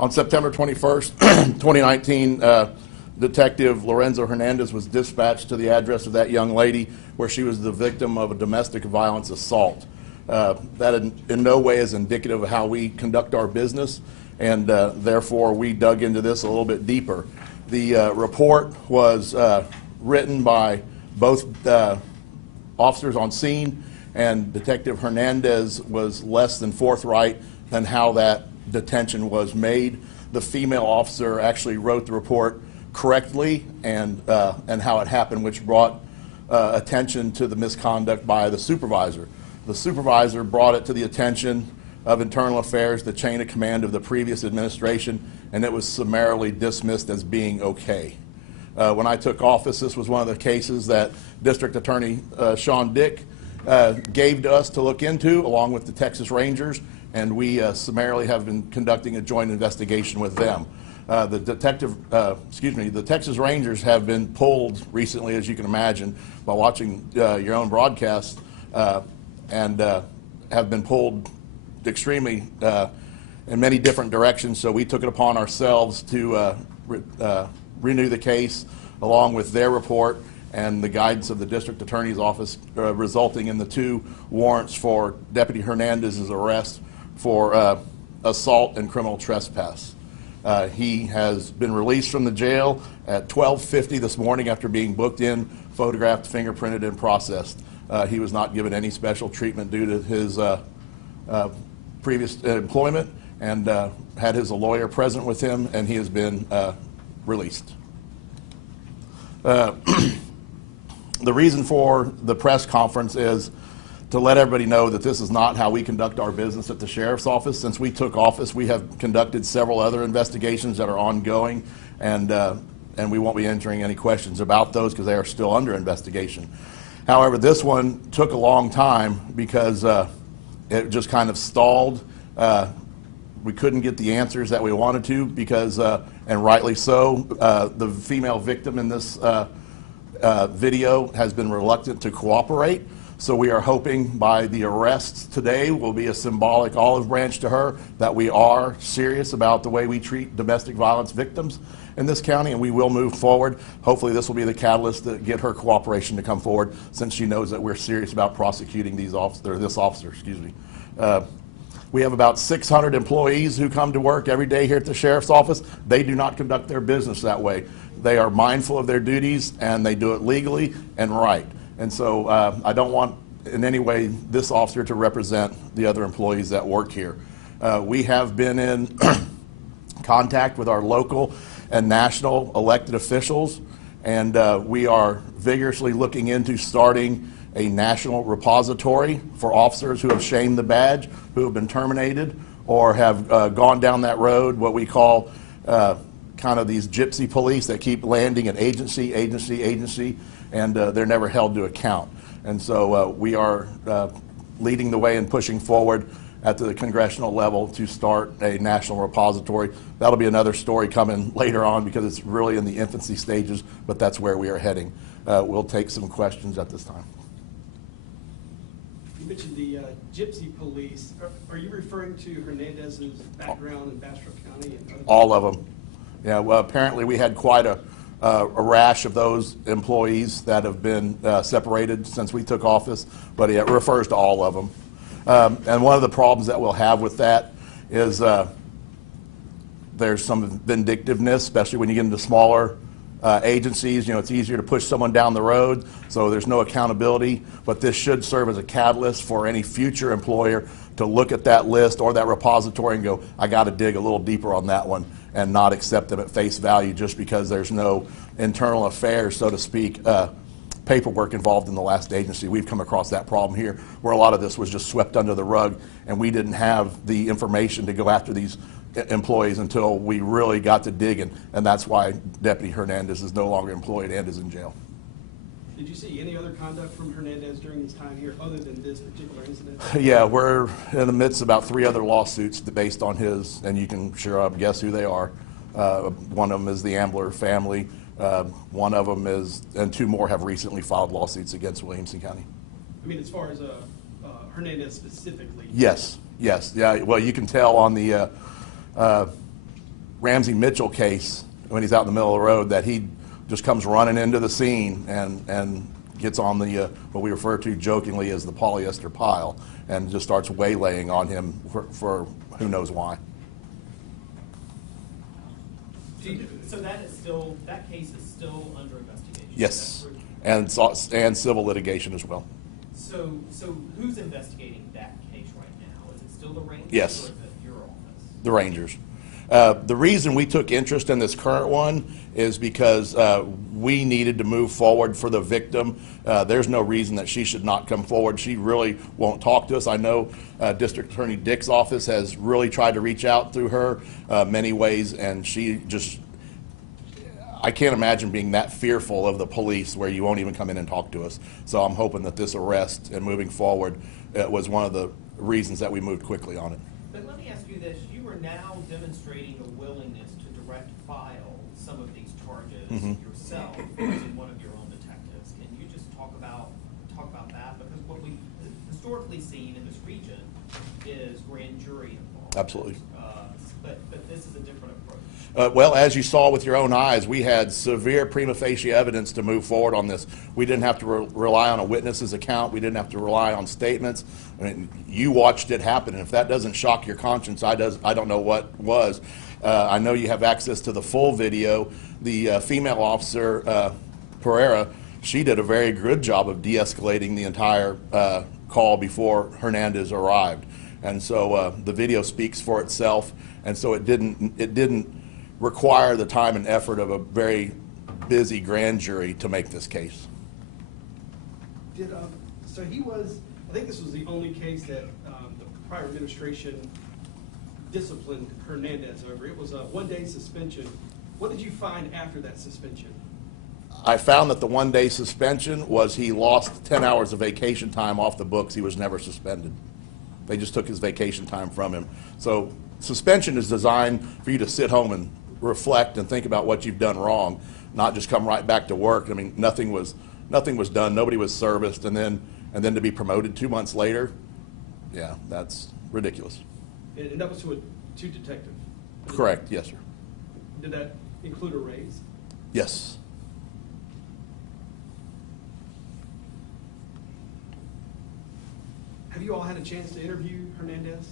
On September 21st, 2019, Detective Lorenzo Hernandez was dispatched to the address of that young lady where she was the victim of a domestic violence assault. That in no way is indicative of how we conduct our business, and therefore we dug into this a little bit deeper. The report was written by both officers on scene, and Detective Hernandez was less than forthright in how that detention was made. The female officer actually wrote the report correctly and how it happened, which brought attention to the misconduct by the supervisor. The supervisor brought it to the attention of Internal Affairs, the chain of command of the previous administration, and it was summarily dismissed as being okay. When I took office, this was one of the cases that District Attorney Sean Dick gave to us to look into, along with the Texas Rangers, and we summarily have been conducting a joint investigation with them. The Texas Rangers have been pulled recently, as you can imagine, by watching your own broadcast, and have been pulled extremely in many different directions. So we took it upon ourselves to renew the case along with their report and the guidance of the District Attorney's Office, resulting in the 2 warrants for Deputy Hernandez's arrest for assault and criminal trespass. He has been released from the jail at 12:50 this morning after being booked in, photographed, fingerprinted, and processed. He was not given any special treatment due to his previous employment, and had his lawyer present with him, and he has been released. The reason for the press conference is to let everybody know that this is not how we conduct our business at the Sheriff's Office. Since we took office, we have conducted several other investigations that are ongoing, and we won't be answering any questions about those because they are still under investigation. However, this one took a long time because it just kind of stalled. We couldn't get the answers that we wanted to because, and rightly so, the female victim in this video has been reluctant to cooperate. So we are hoping by the arrests today will be a symbolic olive branch to her that we are serious about the way we treat domestic violence victims in this county, and we will move forward. Hopefully this will be the catalyst to get her cooperation to come forward, since she knows that we're serious about prosecuting this officer. We have about 600 employees who come to work every day here at the Sheriff's Office. They do not conduct their business that way. They are mindful of their duties, and they do it legally and right. And so I don't want in any way this officer to represent the other employees that work here. We have been in contact with our local and national elected officials, and we are vigorously looking into starting a national repository for officers who have shamed the badge, who have been terminated, or have gone down that road, what we call kind of these gypsy police that keep landing at agency, and they're never held to account. And so we are leading the way and pushing forward at the congressional level to start a national repository. That'll be another story coming later on because it's really in the infancy stages, but that's where we are heading. We'll take some questions at this time. You mentioned the gypsy police. Are you referring to Hernandez's background in Bastrop County? And all of them. Yeah, well, apparently we had quite a rash of those employees that have been separated since we took office, but it refers to all of them. And one of the problems that we'll have with that is there's some vindictiveness, especially when you get into smaller agencies. You know, it's easier to push someone down the road, so there's no accountability, but this should serve as a catalyst for any future employer to look at that list or that repository and go, I got to dig a little deeper on that one, and not accept them at face value just because there's no internal affairs, so to speak, paperwork involved in the last agency. We've come across that problem here where a lot of this was just swept under the rug, and we didn't have the information to go after these employees until we really got to digging, and that's why Deputy Hernandez is no longer employed and is in jail. Did you see any other conduct from Hernandez during his time here other than this particular incident? Yeah, we're in the midst of about 3 other lawsuits based on his, and you can sure up guess who they are. One of them is the Ambler family. One of them is, and 2 more have recently filed lawsuits against Williamson County. I mean, as far as Hernandez specifically? Yes, yeah. Well, you can tell on the Ramsey Mitchell case, when he's out in the middle of the road, that he just comes running into the scene and gets on the what we refer to jokingly as the polyester pile, and just starts waylaying on him for who knows why. So that case is still under investigation? Yes, and civil litigation as well. So who's investigating that case right now? Is it still the Rangers? Yes. Or is it your office? The Rangers. The reason we took interest in this current one is because we needed to move forward for the victim. There's no reason that she should not come forward. She really won't talk to us. I know District Attorney Dick's office has really tried to reach out through her many ways, and she just, I can't imagine being that fearful of the police where you won't even come in and talk to us. So I'm hoping that this arrest and moving forward was one of the reasons that we moved quickly on it. But let me ask you this. You are now demonstrating a willingness to direct file some of these charges yourself using one of your own detectives. Can you just talk about that? Because what we've historically seen in this region is grand jury involved. Absolutely. But this is a different approach. Well, as you saw with your own eyes, we had severe prima facie evidence to move forward on this. We didn't have to rely on a witness's account. We didn't have to rely on statements. I mean, you watched it happen, and if that doesn't shock your conscience, I don't know what was. I know you have access to the full video. The female officer, Pereira, she did a very good job of de-escalating the entire call before Hernandez arrived. And so the video speaks for itself, and so it didn't require the time and effort of a very busy grand jury to make this case. So he was, I think this was the only case that the prior administration disciplined Hernandez over. It was a one-day suspension. What did you find after that suspension? I found that the one-day suspension was he lost 10 hours of vacation time off the books. He was never suspended. They just took his vacation time from him. So suspension is designed for you to sit home and reflect and think about what you've done wrong, not just come right back to work. I mean, nothing was done. Nobody was serviced, and then to be promoted 2 months later, yeah, that's ridiculous. And that was to detective? Correct, yes, sir. Did that include a raise? Yes. Have you all had a chance to interview Hernandez?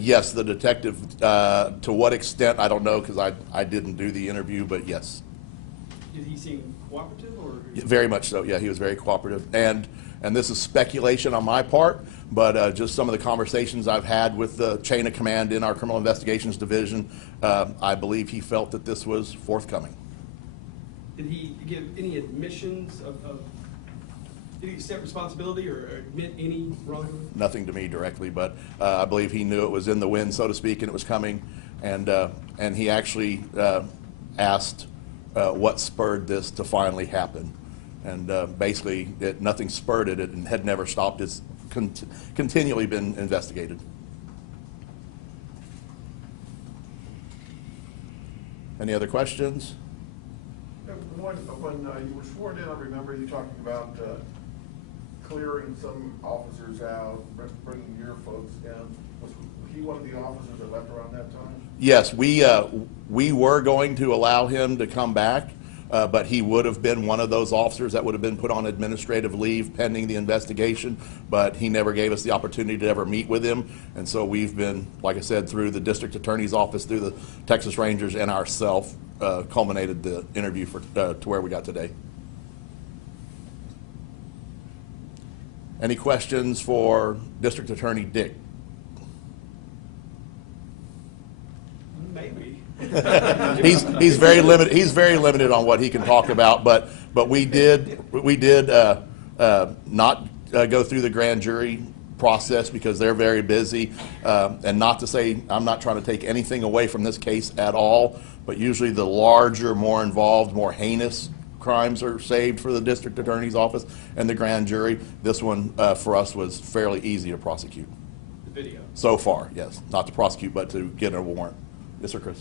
Yes, the detective, to what extent, I don't know, because I didn't do the interview, but yes. Did he seem cooperative, or? Very much so, yeah, he was very cooperative. And this is speculation on my part, but just some of the conversations I've had with the chain of command in our Criminal Investigations Division, I believe he felt that this was forthcoming. Did he give any admissions of did he accept responsibility or admit any wrongdoing? Nothing to me directly, but I believe he knew it was in the wind, so to speak, and it was coming. And he actually asked what spurred this to finally happen. And basically, nothing spurred it and had never stopped. It's continually been investigated. Any other questions? When you were sworn in, I remember you talking about clearing some officers out, bringing your folks down. Was he one of the officers that left around that time? Yes, we were going to allow him to come back, but he would have been one of those officers that would have been put on administrative leave pending the investigation, but he never gave us the opportunity to ever meet with him. And so we've been, like I said, through the district attorney's office, through the Texas Rangers and ourselves, culminated the interview to where we got today. Any questions for District Attorney Dick? Maybe. He's very limited. He's very limited on what he can talk about. But we did not go through the grand jury process because they're very busy. And not to say I'm not trying to take anything away from this case at all. But usually the larger, more involved, more heinous crimes are saved for the district attorney's office and the grand jury. This one for us was fairly easy to prosecute. The video. So far, yes. Not to prosecute, but to get a warrant. Yes, sir, Chris.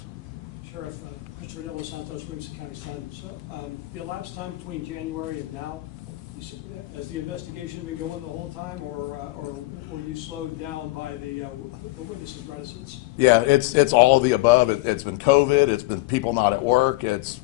Sheriff, Mr. Los Santos, Williamson County Sun. So the elapsed time between January and now, Has the investigation been going the whole time, or were you slowed down by the witnesses' reticence? Yeah, it's all of the above. It's been COVID. It's been people not at work. It's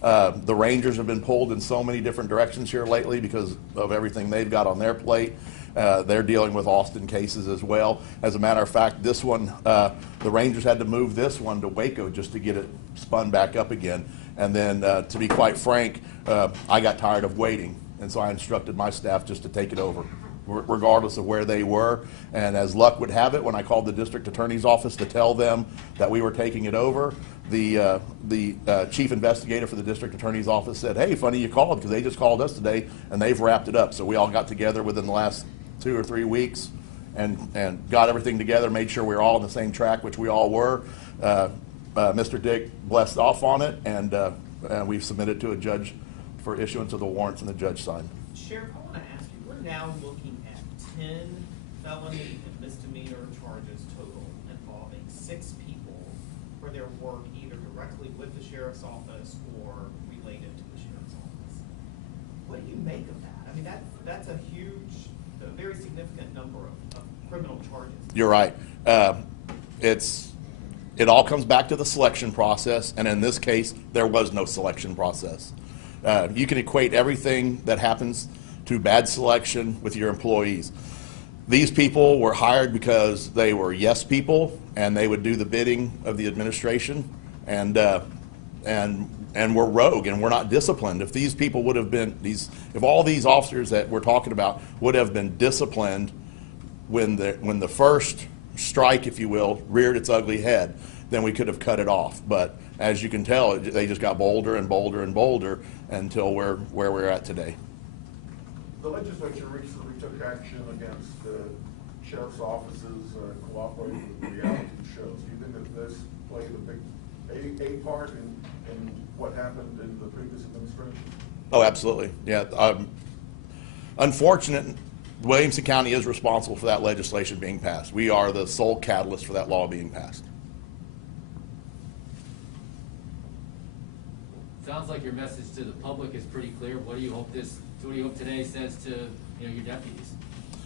the Rangers have been pulled in so many different directions here lately because of everything they've got on their plate. They're dealing with Austin cases as well. As a matter of fact, this one, the Rangers had to move this one to Waco just to get it spun back up again. And then, to be quite frank, I got tired of waiting, and so I instructed my staff just to take it over, regardless of where they were. And as luck would have it, when I called the district attorney's office to tell them that we were taking it over, the chief investigator for the district attorney's office said, "Hey, funny you called, because they just called us today and they've wrapped it up." So we all got together within the last 2 or 3 weeks and got everything together, made sure we were all on the same track, which we all were. Mr. Dick blessed off on it, and we've submitted to a judge for issuance of the warrants, and the judge signed. Sheriff, I want to ask you, we're now looking at 10 felony and misdemeanor charges total involving 6 people for their work either directly with the sheriff's office or related to the sheriff's office. What do you make of that? I mean, that's a huge, a very significant number of criminal charges. You're right. It all comes back to the selection process, and in this case, there was no selection process. You can equate everything that happens to bad selection with your employees. These people were hired because they were yes people, and they would do the bidding of the administration, and were rogue and were not disciplined. If these people would have been if all these officers that we're talking about would have been disciplined when the first strike, if you will, reared its ugly head, then we could have cut it off. But as you can tell, they just got bolder and bolder and bolder until where we're at today. The legislature recently took action against sheriff's offices cooperating with reality shows. Do you think that this played a part in what happened in the previous administration? Oh, absolutely. Yeah. Unfortunate, Williamson County is responsible for that legislation being passed. We are the sole catalyst for that law being passed. Sounds like your message to the public is pretty clear. What do you hope today says to your deputies?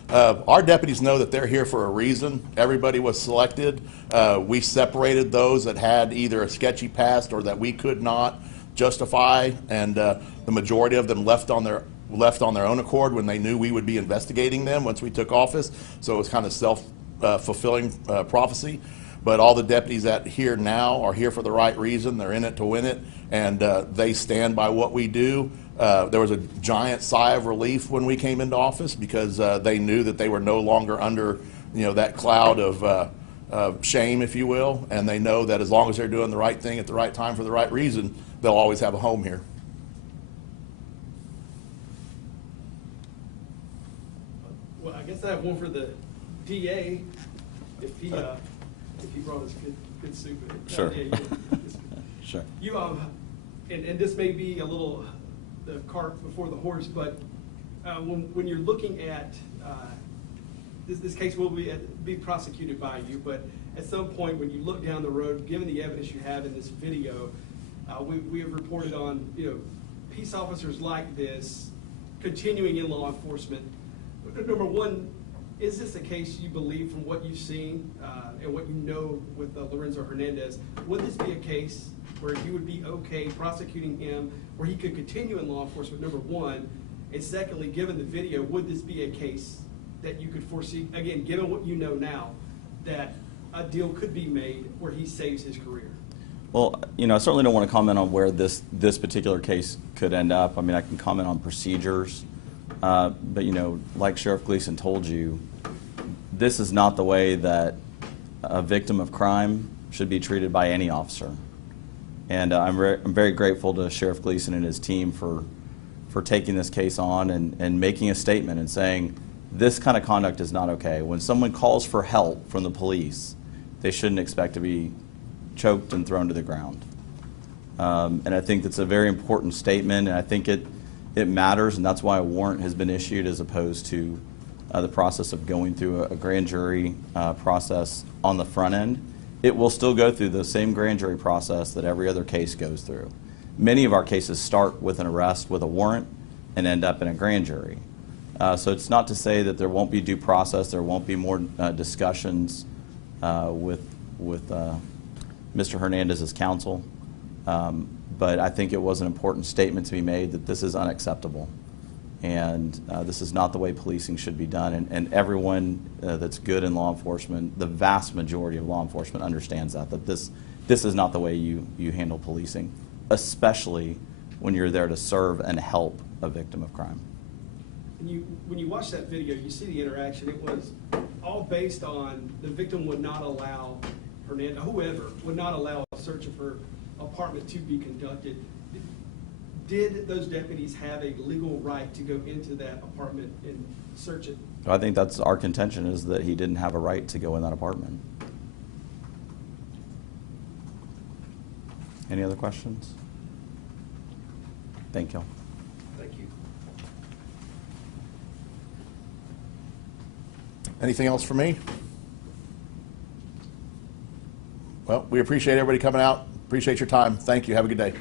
Our deputies know that they're here for a reason. Everybody was selected. We separated those that had either a sketchy past or that we could not justify, and the majority of them left on their own accord when they knew we would be investigating them once we took office. So it was kind of self-fulfilling prophecy. But all the deputies that here now are here for the right reason. They're in it to win it, and they stand by what we do. There was a giant sigh of relief when we came into office because they knew that they were no longer under, that cloud of shame, if you will, and they know that as long as they're doing the right thing at the right time for the right reason, they'll always have a home here. Well, I guess I have one for the DA, if he brought us good soup. Sure. Yeah, Sure. you and this may be a little the cart before the horse, but when you're looking at this case will be prosecuted by you, but at some point when you look down the road, given the evidence you have in this video, we have reported on peace officers like this continuing in law enforcement. Number one, is this a case you believe from what you've seen and what you know with Lorenzo Hernandez? Would this be a case where you would be okay prosecuting him, where he could continue in law enforcement, number one? And secondly, given the video, would this be a case that you could foresee, again, given what you know now, that a deal could be made where he saves his career? Well, I certainly don't want to comment on where this particular case could end up. I mean, I can comment on procedures. But, like Sheriff Gleason told you, this is not the way that a victim of crime should be treated by any officer. And I'm very grateful to Sheriff Gleason and his team for taking this case on and making a statement and saying this kind of conduct is not okay. When someone calls for help from the police, they shouldn't expect to be choked and thrown to the ground. And I think that's a very important statement, and I think it matters, and that's why a warrant has been issued as opposed to the process of going through a grand jury process on the front end. It will still go through the same grand jury process that every other case goes through. Many of our cases start with an arrest with a warrant, and end up in a grand jury. So it's not to say that there won't be due process, there won't be more discussions with Mr. Hernandez's counsel. But I think it was an important statement to be made that this is unacceptable. And this is not the way policing should be done. And everyone that's good in law enforcement, the vast majority of law enforcement understands that this is not the way you handle policing, especially when you're there to serve and help a victim of crime. And when you watch that video, you see the interaction. It was all based on the victim would not allow Hernandez, whoever, would not allow a search of her apartment to be conducted. Did those deputies have a legal right to go into that apartment and search it? I think that's our contention, is that he didn't have a right to go in that apartment. Any other questions? Thank you. Thank you. Anything else for me? Well, we appreciate everybody coming out. Appreciate your time. Thank you. Have a good day.